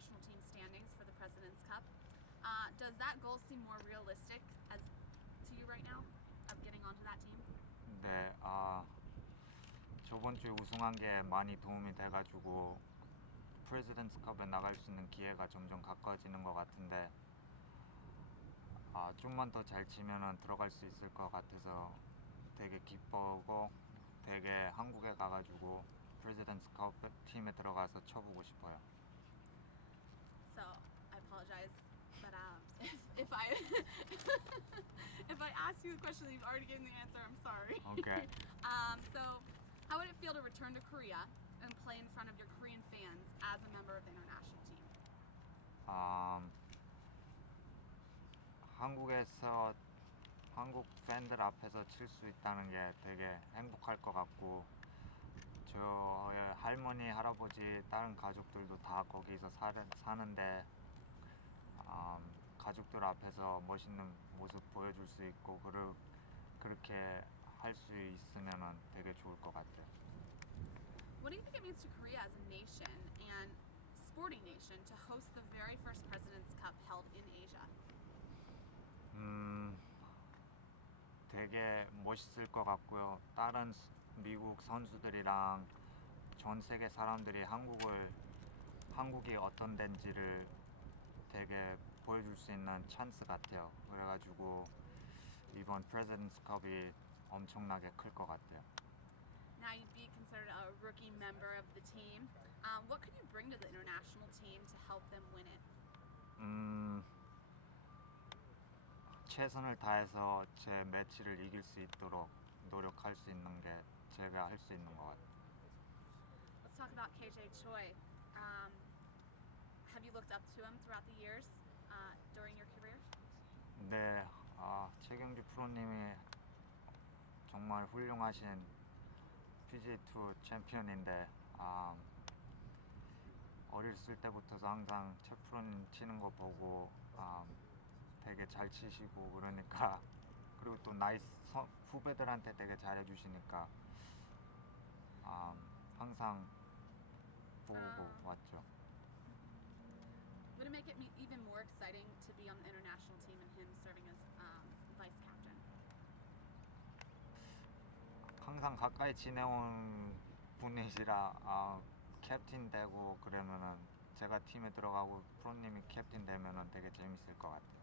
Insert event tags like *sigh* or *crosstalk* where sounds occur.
national team standings for the President's Cup. Uh, does that goal seem more realistic as to you right now of getting onto that team? 네, 아 저번 주에 우승한 게 많이 도움이 돼가지고 프레지던스 컵에 나갈 수 있는 기회가 점점 가까워지는 것 같은데 아 좀만 더 잘 치면은 들어갈 수 있을 것 같아서 되게 기뻐하고 되게 한국에 가가지고 프레지던스 컵 팀에 들어가서 쳐보고 싶어요. So I apologize, but um, if, if I if I ask you the question and you've already given the answer, I'm sorry. Okay. um, so how would it feel to return to Korea and play in front of your Korean fans as a member of the international team? 아, 한국에서 한국 팬들 앞에서 칠 수 있다는 게 되게 행복할 것 같고 저의 할머니 할아버지 다른 가족들도 다 거기서 사, 사는데 아, 가족들 앞에서 멋있는 모습 보여줄 수 있고 그르, 그렇게 할 수 있으면 되게 좋을 것 같아요. What do you think it means to Korea as a nation and sporting nation to host the very first President's Cup held in Asia? 음, 되게 멋있을 것 같고요. 다른 스- 미국 선수들이랑 전 세계 사람들이 한국을 한국이 어떤 데인지를 되게 보여줄 수 있는 찬스 같아요. 그래가지고 이번 프레젠스 컵이 엄청나게 클 것 같아요. Now you'd be considered a rookie member of the team. Um, what could you bring to the international team to help them win it? 음, 최선을 다해서 제 매치를 이길 수 있도록 노력할 수 있는 게 제가 할 수 있는 것 같아요. Let's talk about KJ Choi. Um, have you looked up to him throughout the years uh, during your career? 네, 아, 최경주 프로님이 정말 훌륭하신 PG2 챔피언인데 아, 어렸을 때부터도 항상 최 프로님 치는 거 보고 아, 되게 잘 치시고 그러니까 *laughs* 그리고 또 나이 서, 후배들한테 되게 잘해주시니까 아, 항상 보고 아. 왔죠. Make it even more exciting to be on the international team and him serving as um, vice captain? 항상 가까이 지내온 분이시라 아, 캡틴 되고 그러면은 제가 팀에 들어가고 프로님이 캡틴 되면은 되게 재밌을 것 같아요.